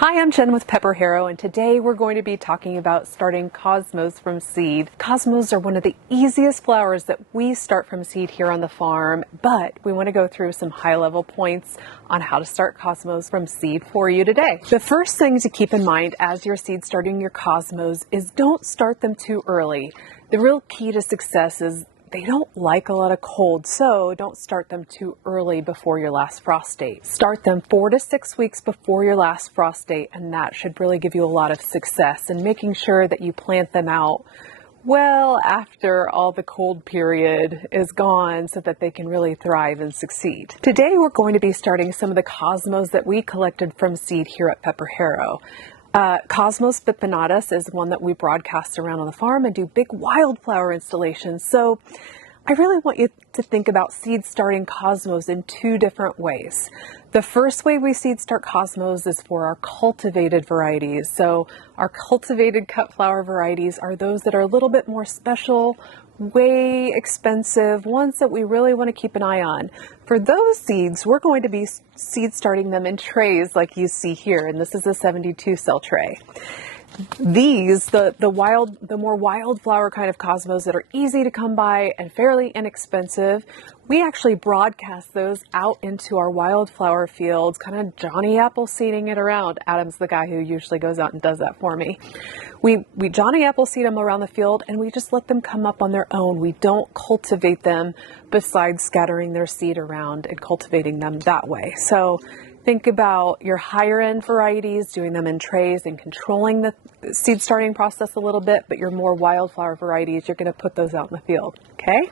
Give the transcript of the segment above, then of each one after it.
Hi, I'm Jenn with PepperHarrow, and today we're going to be talking about starting cosmos from seed. Cosmos are one of the easiest flowers that we start from seed here on the farm, but we want to go through some high-level points on how to start cosmos from seed for you today. The first thing to keep in mind as you're seed starting your cosmos is don't start them too early. The real key to success is they don't like a lot of cold, so don't start them too early before your last frost date. Start them 4 to 6 weeks before your last frost date, and that should really give you a lot of success in making sure that you plant them out well after all the cold period is gone so that they can really thrive and succeed. Today we're going to be starting some of the cosmos that we collected from seed here at PepperHarrow. Cosmos bipinnatus is one that we broadcast around on the farm and do big wildflower installations. So I really want you to think about seed starting cosmos in two different ways. The first way we seed start cosmos is for our cultivated varieties. So our cultivated cut flower varieties are those that are a little bit more special, way expensive, ones that we really want to keep an eye on. For those seeds, we're going to be seed starting them in trays like you see here, and this is a 72 cell tray. These, the more wildflower kind of cosmos that are easy to come by and fairly inexpensive, we actually broadcast those out into our wildflower fields, kind of Johnny Appleseeding it around. Adam's the guy who usually goes out and does that for me. We Johnny Appleseed them around the field and we just let them come up on their own. We don't cultivate them besides scattering their seed around and cultivating them that way. So think about your higher end varieties, doing them in trays and controlling the seed starting process a little bit, but your more wildflower varieties, you're going to put those out in the field. Okay?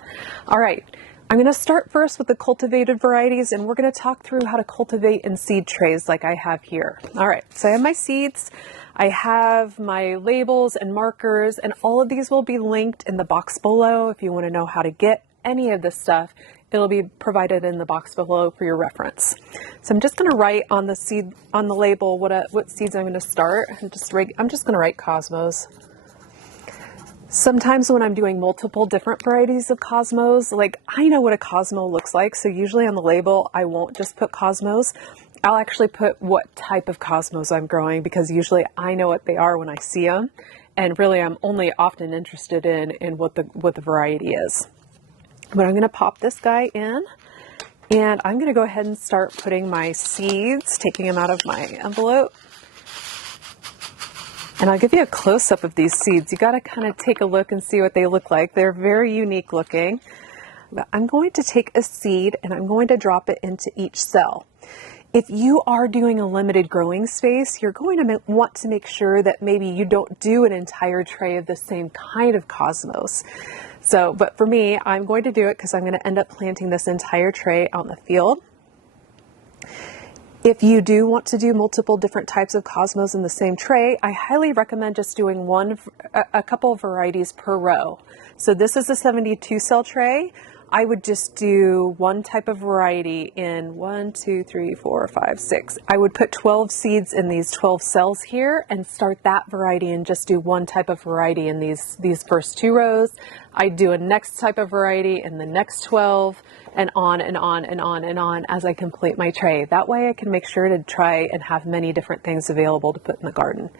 All right. I'm going to start first with the cultivated varieties, and we're going to talk through how to cultivate in seed trays like I have here. All right. So I have my seeds. I have my labels and markers, and all of these will be linked in the box below. If you want to know how to get any of this stuff, it'll be provided in the box below for your reference. So I'm just going to write on the seed, on the label, what seeds I'm going to start. I'm just going to write cosmos. Sometimes when I'm doing multiple different varieties of cosmos, like I know what a cosmo looks like. So usually on the label, I won't just put cosmos. I'll actually put what type of cosmos I'm growing because usually I know what they are when I see them. And really I'm only often interested in what the variety is. But I'm going to pop this guy in, and I'm going to go ahead and start putting my seeds, taking them out of my envelope. And I'll give you a close-up of these seeds. You got to kind of take a look and see what they look like. They're very unique looking. But I'm going to take a seed and I'm going to drop it into each cell. If you are doing a limited growing space, you're going to want to make sure that maybe you don't do an entire tray of the same kind of cosmos. So, but for me, I'm going to do it because I'm going to end up planting this entire tray out in the field. If you do want to do multiple different types of cosmos in the same tray, I highly recommend just doing a couple of varieties per row. So this is a 72 cell tray. I would just do one type of variety in 1, 2, 3, 4, 5, 6. I would put 12 seeds in these 12 cells here and start that variety and just do one type of variety in these first 2 rows. I'd do a next type of variety in the next 12 and on and on and on and on as I complete my tray. That way I can make sure to try and have many different things available to put in the garden.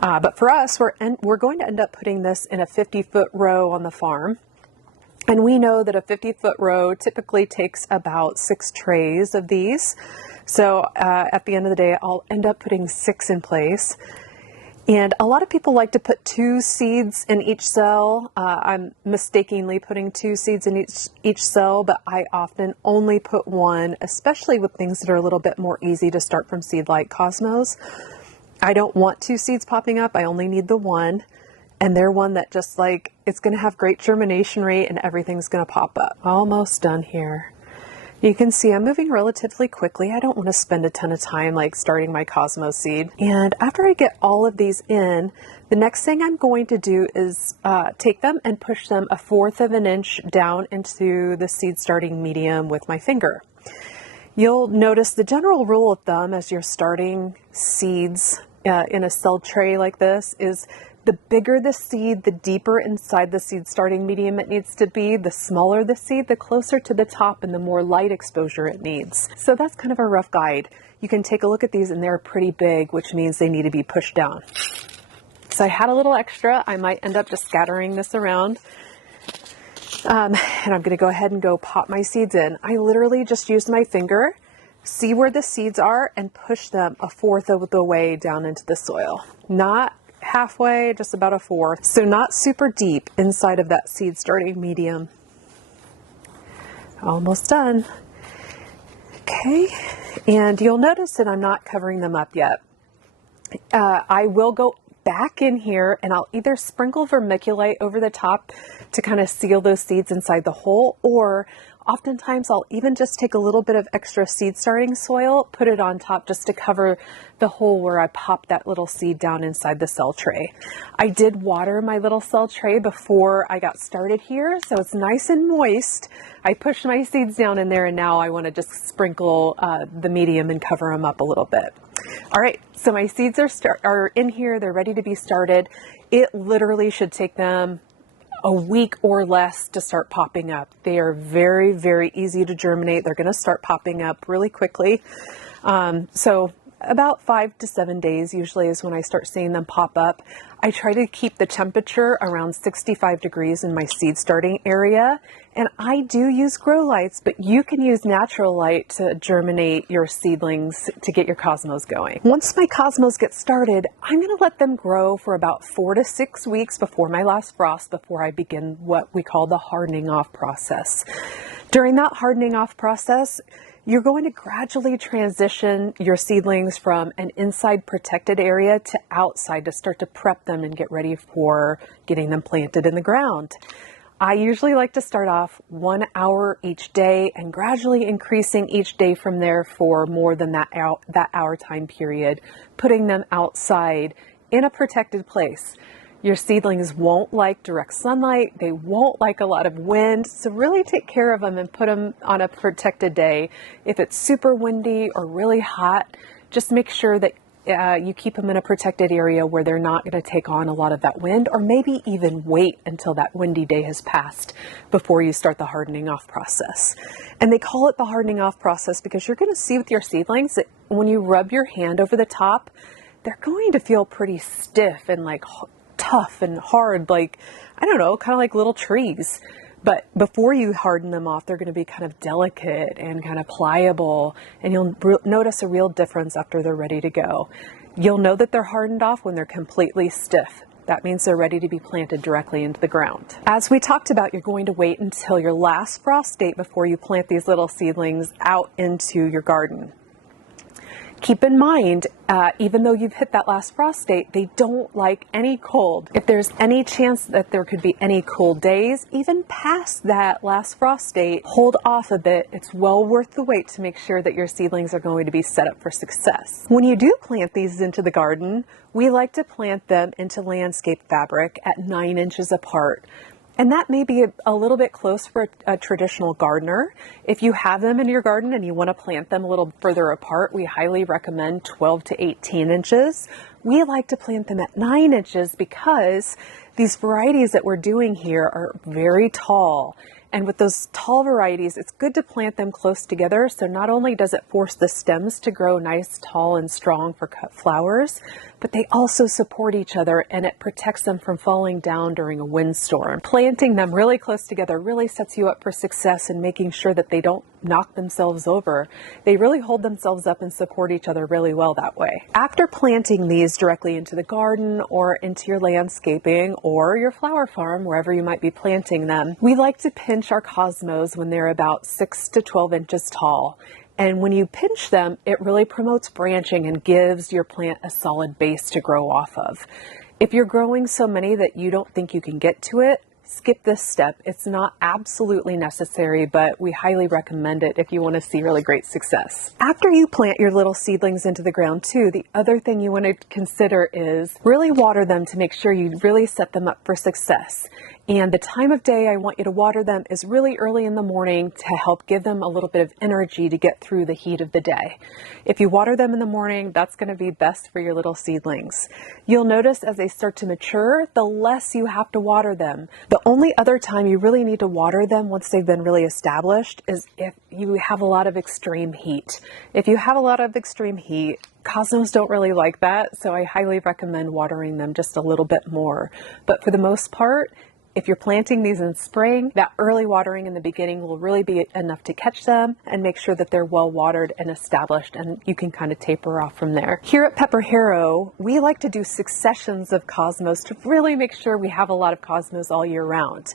But for us, we're going to end up putting this in a 50-foot row on the farm. And we know that a 50-foot row typically takes about 6 trays of these. So at the end of the day, I'll end up putting 6 in place. And a lot of people like to put 2 seeds in each cell. I'm mistakenly putting 2 seeds in each cell, but I often only put 1, especially with things that are a little bit more easy to start from seed like cosmos. I don't want 2 seeds popping up. I only need the 1. And they're one that just like, it's going to have great germination rate and everything's going to pop up. Almost done here. You can see I'm moving relatively quickly. I don't want to spend a ton of time like starting my cosmos seed. And after I get all of these in, the next thing I'm going to do is take them and push them 1/4 of an inch down into the seed starting medium with my finger. You'll notice the general rule of thumb as you're starting seeds in a cell tray like this is The bigger the seed, the deeper inside the seed starting medium it needs to be. The smaller the seed, the closer to the top and the more light exposure it needs. So that's kind of a rough guide. You can take a look at these and they're pretty big, which means they need to be pushed down. So I had a little extra. I might end up just scattering this around. And I'm going to go ahead and go pop my seeds in. I literally just used my finger, see where the seeds are, and push them 1/4 of the way down into the soil. Not halfway, just about 1/4. So not super deep inside of that seed starting medium. Almost done. Okay, and you'll notice that I'm not covering them up yet. I will go back in here and I'll either sprinkle vermiculite over the top to kind of seal those seeds inside the hole, or oftentimes I'll even just take a little bit of extra seed starting soil, put it on top just to cover the hole where I popped that little seed down inside the cell tray. I did water my little cell tray before I got started here, so it's nice and moist. I pushed my seeds down in there and now I want to just sprinkle the medium and cover them up a little bit. All right, so my seeds are in here. They're ready to be started. It literally should take them a week or less to start popping up. They are very, very easy to germinate. They're going to start popping up really quickly. So about 5 to 7 days usually is when I start seeing them pop up. I try to keep the temperature around 65 degrees in my seed starting area. And I do use grow lights, but you can use natural light to germinate your seedlings to get your cosmos going. Once my cosmos get started, I'm going to let them grow for about 4 to 6 weeks before my last frost, before I begin what we call the hardening off process. During that hardening off process, you're going to gradually transition your seedlings from an inside protected area to outside to start to prep them and get ready for getting them planted in the ground. I usually like to start off 1 hour each day and gradually increasing each day from there for more than that hour time period, putting them outside in a protected place. Your seedlings won't like direct sunlight. They won't like a lot of wind. So really take care of them and put them on a protected day. If it's super windy or really hot, just make sure that you keep them in a protected area where they're not going to take on a lot of that wind, or maybe even wait until that windy day has passed before you start the hardening off process. And they call it the hardening off process because you're going to see with your seedlings that when you rub your hand over the top, they're going to feel pretty stiff and like tough and hard, like, I don't know, kind of like little trees. But before you harden them off, they're going to be kind of delicate and kind of pliable, and you'll notice a real difference after they're ready to go. You'll know that they're hardened off when they're completely stiff. That means they're ready to be planted directly into the ground. As we talked about, you're going to wait until your last frost date before you plant these little seedlings out into your garden. Keep in mind, even though you've hit that last frost date, they don't like any cold. If there's any chance that there could be any cold days, even past that last frost date, hold off a bit. It's well worth the wait to make sure that your seedlings are going to be set up for success. When you do plant these into the garden, we like to plant them into landscape fabric at 9 inches apart. And that may be a little bit close for a traditional gardener. If you have them in your garden and you want to plant them a little further apart, we highly recommend 12 to 18 inches. We like to plant them at 9 inches because these varieties that we're doing here are very tall. And with those tall varieties, it's good to plant them close together. So not only does it force the stems to grow nice, tall, and strong for cut flowers, but they also support each other and it protects them from falling down during a windstorm. Planting them really close together really sets you up for success in making sure that they don't knock themselves over. They really hold themselves up and support each other really well that way. After planting these directly into the garden or into your landscaping or your flower farm, wherever you might be planting them, we like to pinch our cosmos when they're about 6 to 12 inches tall. And when you pinch them, it really promotes branching and gives your plant a solid base to grow off of. If you're growing so many that you don't think you can get to it, skip this step. It's not absolutely necessary, but we highly recommend it if you want to see really great success. After you plant your little seedlings into the ground too, the other thing you want to consider is really water them to make sure you really set them up for success. And the time of day I want you to water them is really early in the morning to help give them a little bit of energy to get through the heat of the day. If you water them in the morning, that's going to be best for your little seedlings. You'll notice as they start to mature, the less you have to water them. The only other time you really need to water them once they've been really established is if you have a lot of extreme heat. If you have a lot of extreme heat, cosmos don't really like that, so I highly recommend watering them just a little bit more. But for the most part, if you're planting these in spring, that early watering in the beginning will really be enough to catch them and make sure that they're well watered and established, and you can kind of taper off from there. Here at PepperHarrow, we like to do successions of cosmos to really make sure we have a lot of cosmos all year round.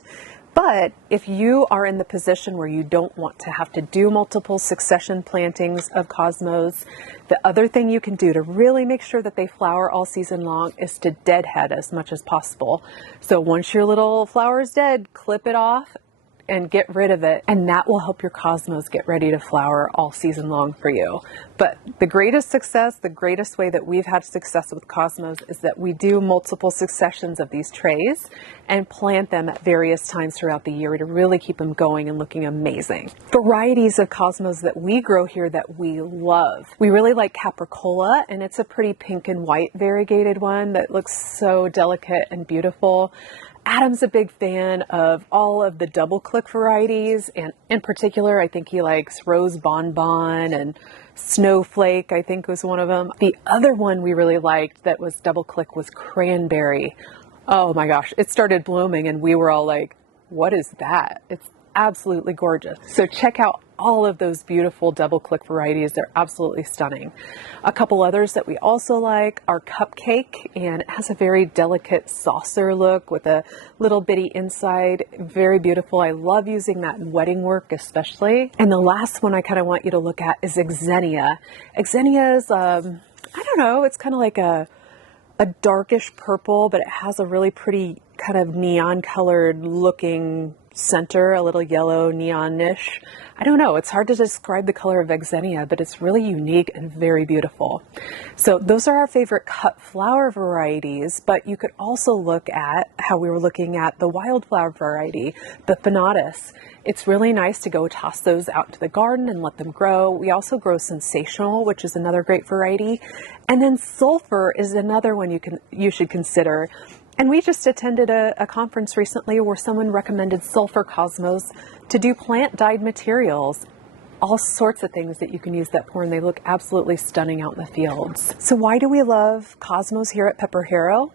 But if you are in the position where you don't want to have to do multiple succession plantings of cosmos, the other thing you can do to really make sure that they flower all season long is to deadhead as much as possible. So once your little flower is dead, clip it off and get rid of it, and that will help your cosmos get ready to flower all season long for you. But the greatest success, the greatest way that we've had success with cosmos is that we do multiple successions of these trays and plant them at various times throughout the year to really keep them going and looking amazing. Varieties of cosmos that we grow here that we love. We really like Capricola, and it's a pretty pink and white variegated one that looks so delicate and beautiful. Adam's a big fan of all of the double click varieties, and in particular, I think he likes Rose Bonbon and Snowflake, I think was one of them. The other one we really liked that was double click was Cranberry. Oh my gosh, it started blooming and we were all like, what is that? It's absolutely gorgeous. So check out all of those beautiful double click varieties. They're absolutely stunning. A couple others that we also like are Cupcake, and it has a very delicate saucer look with a little bitty inside. Very beautiful. I love using that in wedding work especially. And the last one I kind of want you to look at is Xenia. Xenia is, I don't know, it's kind of like a darkish purple, but it has a really pretty kind of neon colored looking center, a little yellow neonish. I don't know, it's hard to describe the color of Xenia, but it's really unique and very beautiful. So those are our favorite cut flower varieties, but you could also look at how we were looking at the wildflower variety, the Phonatus. It's really nice to go toss those out into the garden and let them grow. We also grow Sensational, which is another great variety. And then Sulfur is another one you should consider. And we just attended a conference recently where someone recommended sulfur cosmos to do plant-dyed materials. All sorts of things that you can use that for, and they look absolutely stunning out in the fields. So why do we love cosmos here at PepperHarrow?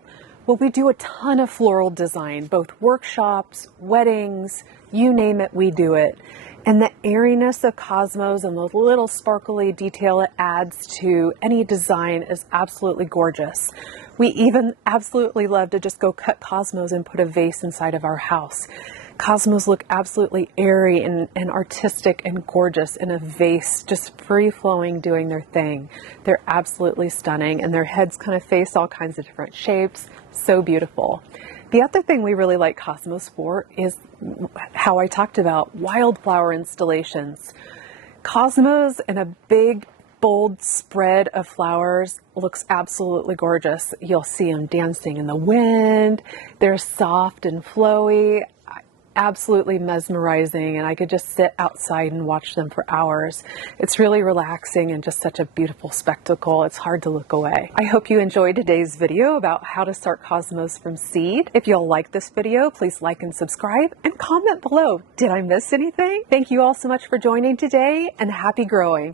Well, we do a ton of floral design, both workshops, weddings, you name it, we do it. And the airiness of cosmos and the little sparkly detail it adds to any design is absolutely gorgeous. We even absolutely love to just go cut cosmos and put a vase inside of our house. Cosmos look absolutely airy and artistic and gorgeous in a vase, just free-flowing, doing their thing. They're absolutely stunning, and their heads kind of face all kinds of different shapes. So beautiful. The other thing we really like cosmos for is how I talked about wildflower installations. Cosmos in a big, bold spread of flowers looks absolutely gorgeous. You'll see them dancing in the wind. They're soft and flowy. Absolutely mesmerizing, and I could just sit outside and watch them for hours. It's really relaxing and just such a beautiful spectacle. It's hard to look away. I hope you enjoyed today's video about how to start cosmos from seed. If you'll like this video, please like and subscribe and comment below. Did I miss anything? Thank you all so much for joining today, and happy growing.